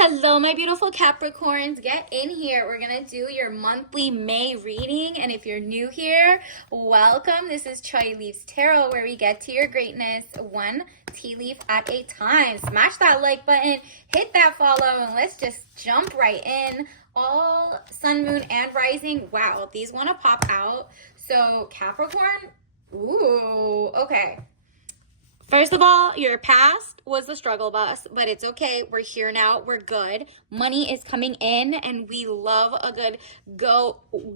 Hello, my beautiful Capricorns. Get in here. We're going to do your monthly May reading. And if you're new here, welcome. This is Choi Leaves Tarot, where we get to your greatness one tea leaf at a time. Smash that like button, hit that follow, and let's just jump right in. All sun, moon, and rising. Wow, these want to pop out. So Capricorn, ooh, okay. First of all, your past was the struggle bus, but it's okay. We're here now. We're good. Money is coming in, and we love a good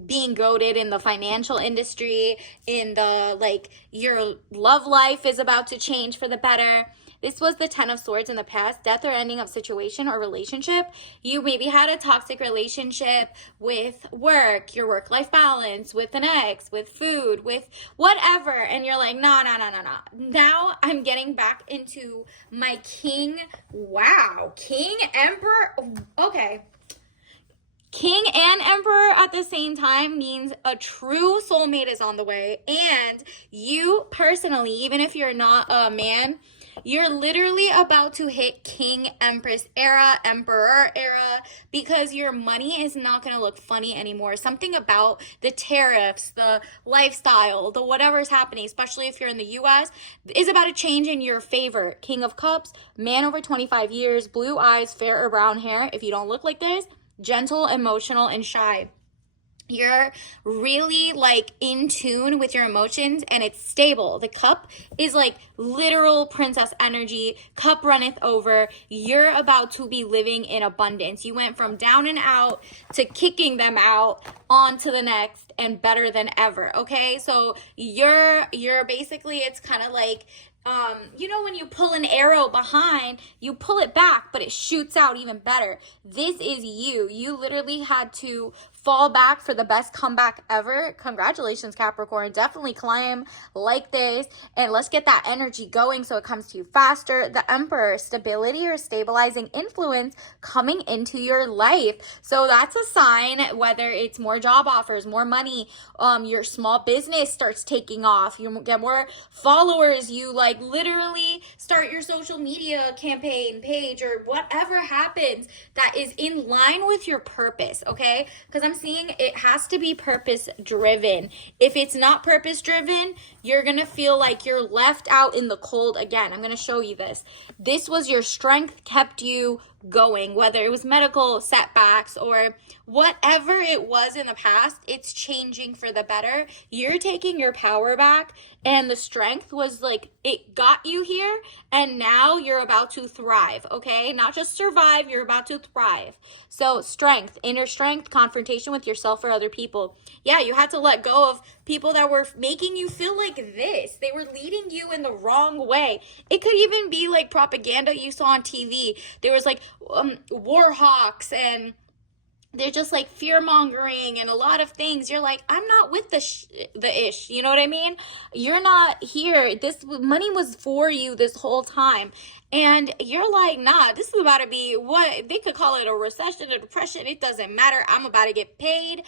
being goaded in the financial industry, in the, your love life is about to change for the better. This was the 10 of Swords in the past, death or ending of situation or relationship. You maybe had a toxic relationship with work, your work-life balance, with an ex, with food, with whatever. And you're like, nah. Now I'm getting back into my king. Wow. King, emperor. Okay. King and emperor at the same time means a true soulmate is on the way. And you personally, even if you're not a man, you're literally about to hit King, Empress era, Emperor era, because your money is not going to look funny anymore. Something about the tariffs, the lifestyle, the whatever's happening, especially if you're in the U.S., is about to change in your favor. King of Cups, man over 25 years, blue eyes, fair or brown hair. If you don't look like this, gentle, emotional, and shy. You're really in tune with your emotions, and it's stable. The cup is literal princess energy. Cup runneth over. You're about to be living in abundance. You went from down and out to kicking them out on to the next and better than ever. Okay, so you're basically, it's kind of like, when you pull an arrow behind, you pull it back, but it shoots out even better. This is you. You literally had to fall back for the best comeback ever. Congratulations, Capricorn. Definitely climb like this, and let's get that energy going so it comes to you faster. The Emperor, stability or stabilizing influence coming into your life. So that's a sign, whether it's more job offers, more money, your small business starts taking off, you get more followers, you literally start your social media campaign page, or whatever happens that is in line with your purpose, okay? Because I'm seeing it has to be purpose driven. If it's not purpose driven, you're gonna feel like you're left out in the cold again. I'm gonna show you this. This was your strength, kept you going, whether it was medical setbacks or whatever it was in the past. It's changing for the better. You're taking your power back, and the strength was it got you here, and now you're about to thrive, okay? Not just survive, you're about to thrive. So strength, inner strength, confrontation with yourself or other people. Yeah, you had to let go of people that were making you feel like this. They were leading you in the wrong way. It could even be propaganda you saw on TV. There was war hawks, and they're just fear mongering and a lot of things. You're like, I'm not with the ish. You know what I mean? You're not here. This money was for you this whole time. And you're like, nah, this is about to be what they could call it, a recession, a depression. It doesn't matter. I'm about to get paid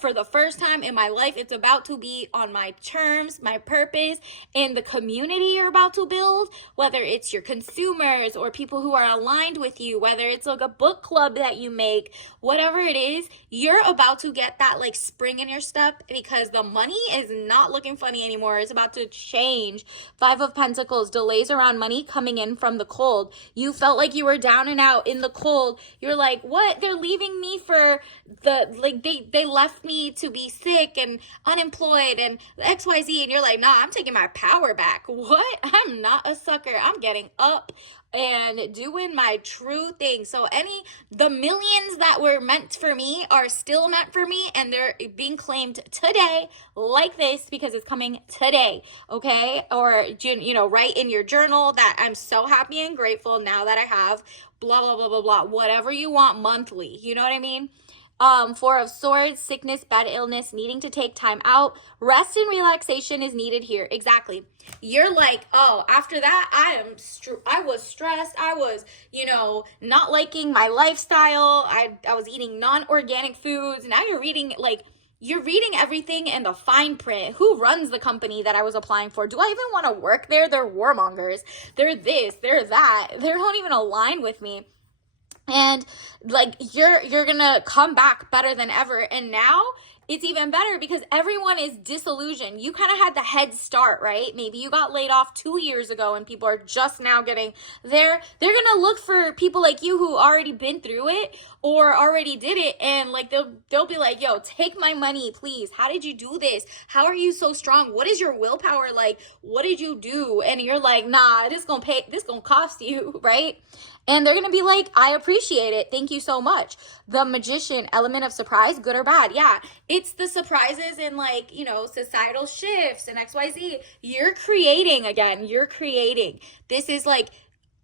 for the first time in my life. It's about to be on my terms, my purpose, and the community you're about to build, whether it's your consumers or people who are aligned with you, whether it's a book club that you make, whatever it is, you're about to get that spring in your step, because the money is not looking funny anymore. It's about to change. 5 of Pentacles, delays around money coming in from the cold. You felt like you were down and out in the cold. You're like, what? They're leaving me for they left me to be sick and unemployed and XYZ. And you're like, nah, I'm taking my power back. What? I'm not a sucker. I'm getting up and doing my true thing. So the millions that were meant for me are still meant for me, and they're being claimed today like this, because it's coming today, okay? Or write in your journal that I'm so happy and grateful now that I have blah blah blah blah blah, whatever you want monthly. You know what I mean? 4 of Swords, sickness, bad illness, needing to take time out. Rest and relaxation is needed here. Exactly. You're like, oh, after that, I was stressed. I was, not liking my lifestyle. I was eating non-organic foods. Now you're reading everything in the fine print. Who runs the company that I was applying for? Do I even want to work there? They're warmongers. They're this, they're that. They don't even align with me. and like you're gonna come back better than ever. And now it's even better because everyone is disillusioned. You kind of had the head start, right? Maybe you got laid off 2 years ago and people are just now getting there. They're gonna look for people like you who already been through it or already did it, and like they'll be like, yo, take my money, please. How did you do this? How are you so strong? What is your willpower like? What did you do? And you're like, nah, this gonna cost you, right? And they're going to be like, I appreciate it. Thank you so much. The magician element of surprise, good or bad. Yeah, it's the surprises and like, societal shifts and XYZ. You're creating again. You're creating. This is like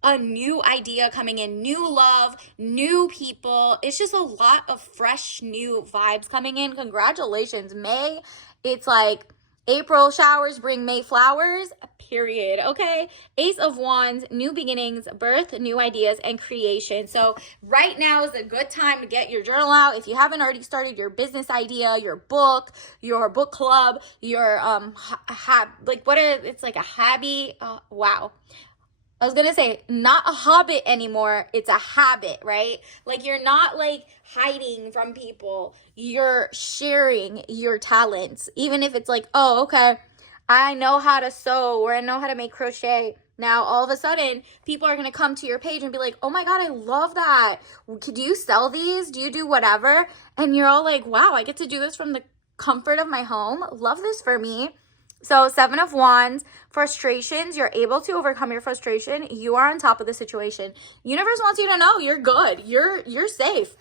a new idea coming in, new love, new people. It's just a lot of fresh, new vibes coming in. Congratulations, May. It's like April showers bring May flowers, period. Okay. Ace of Wands, new beginnings, birth, new ideas, and creation. So right now is a good time to get your journal out. If you haven't already started your business idea, your book club, your it's like a hobby. Wow. I was going to say, not a hobbit anymore. It's a habit, right? Like you're not like hiding from people. You're sharing your talents. Even if it's like, oh, okay, I know how to sew or I know how to make crochet. Now, all of a sudden, people are going to come to your page and be like, oh my God, I love that. Do you sell these? Do you do whatever? And you're all like, wow, I get to do this from the comfort of my home. Love this for me. So 7 of Wands, frustrations, you're able to overcome your frustration. You are on top of the situation. Universe wants you to know you're good. You're safe.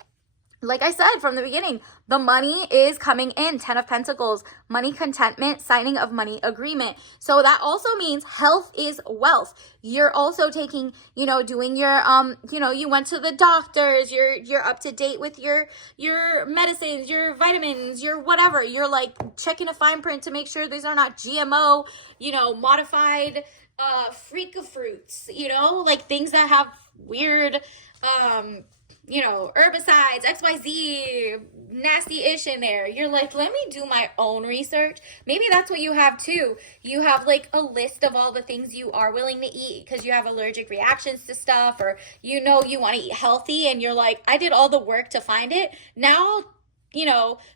Like I said from the beginning, the money is coming in. 10 of Pentacles, money contentment, signing of money agreement. So that also means health is wealth. You're also taking, doing your, you went to the doctors, you're up to date with your medicines, your vitamins, your whatever. You're like checking a fine print to make sure these are not GMO, modified, freak of fruits, like things that have weird, herbicides, XYZ, nasty-ish in there. You're like, let me do my own research. Maybe that's what you have too. You have like a list of all the things you are willing to eat because you have allergic reactions to stuff, or you want to eat healthy and you're like, I did all the work to find it. Now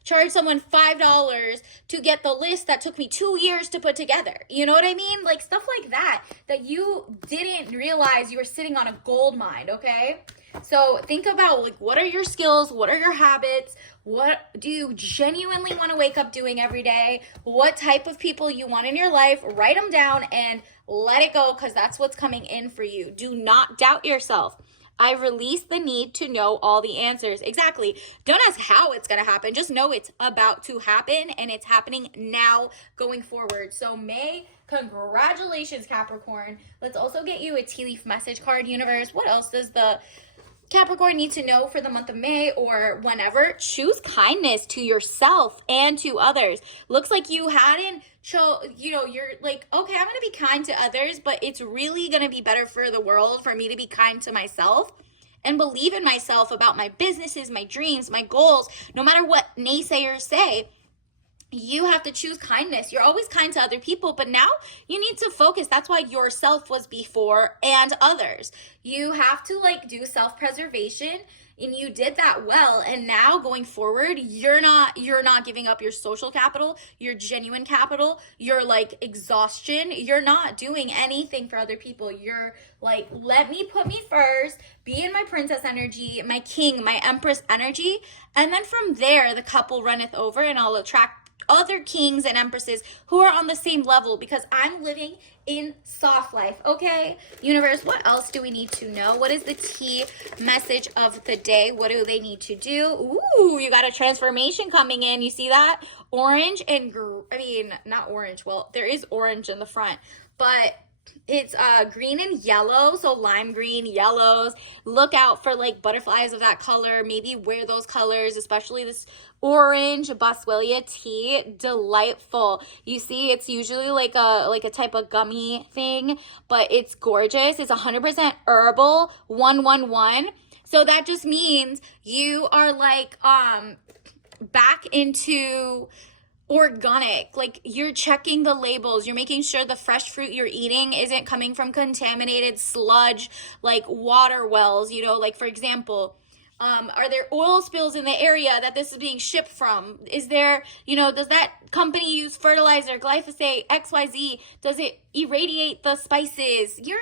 charge someone $5 to get the list that took me 2 years to put together. You know what I mean? Like stuff like that you didn't realize you were sitting on a gold mine, okay? So think about like, what are your skills? What are your habits? What do you genuinely want to wake up doing every day? What type of people you want in your life? Write them down and let it go, because that's what's coming in for you. Do not doubt yourself. I release the need to know all the answers. Exactly. Don't ask how it's going to happen. Just know it's about to happen, and it's happening now going forward. So May, congratulations, Capricorn. Let's also get you a tea leaf message card, universe. What else does the Capricorn need to know for the month of May or whenever? Choose kindness to yourself and to others. Looks like you hadn't you're like, okay, I'm going to be kind to others, but it's really going to be better for the world for me to be kind to myself and believe in myself about my businesses, my dreams, my goals. No matter what naysayers say, you have to choose kindness. You're always kind to other people, but now you need to focus. That's why yourself was before and others. You have to like do self-preservation, and you did that well. And now going forward, you're not giving up your social capital, your genuine capital, your like exhaustion. You're not doing anything for other people. You're like, let me put me first, be in my princess energy, my king, my empress energy. And then from there, the couple runneth over, and I'll attract other kings and empresses who are on the same level, because I'm living in soft life. Okay, universe, what else do we need to know? What is the key message of the day? What do they need to do? Ooh, you got a transformation coming in. You see that? Orange and not orange. Well, there is orange in the front, but it's green and yellow, so lime green, yellows. Look out for like butterflies of that color. Maybe wear those colors, especially this orange boswellia tea. Delightful. You see, it's usually like a type of gummy thing, but it's gorgeous. It's 100% herbal, 111. So that just means you are like back into organic. Like, you're checking the labels, you're making sure the fresh fruit you're eating isn't coming from contaminated sludge, like water wells, you know, like for example, are there oil spills in the area that this is being shipped from? Is there, you know, does that company use fertilizer, glyphosate, XYZ? Does it irradiate the spices? You're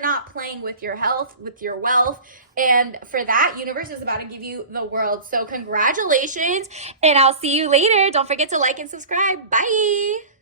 not playing with your health, with your wealth. And for that, universe is about to give you the world. So congratulations, and I'll see you later. Don't forget to like and subscribe. Bye.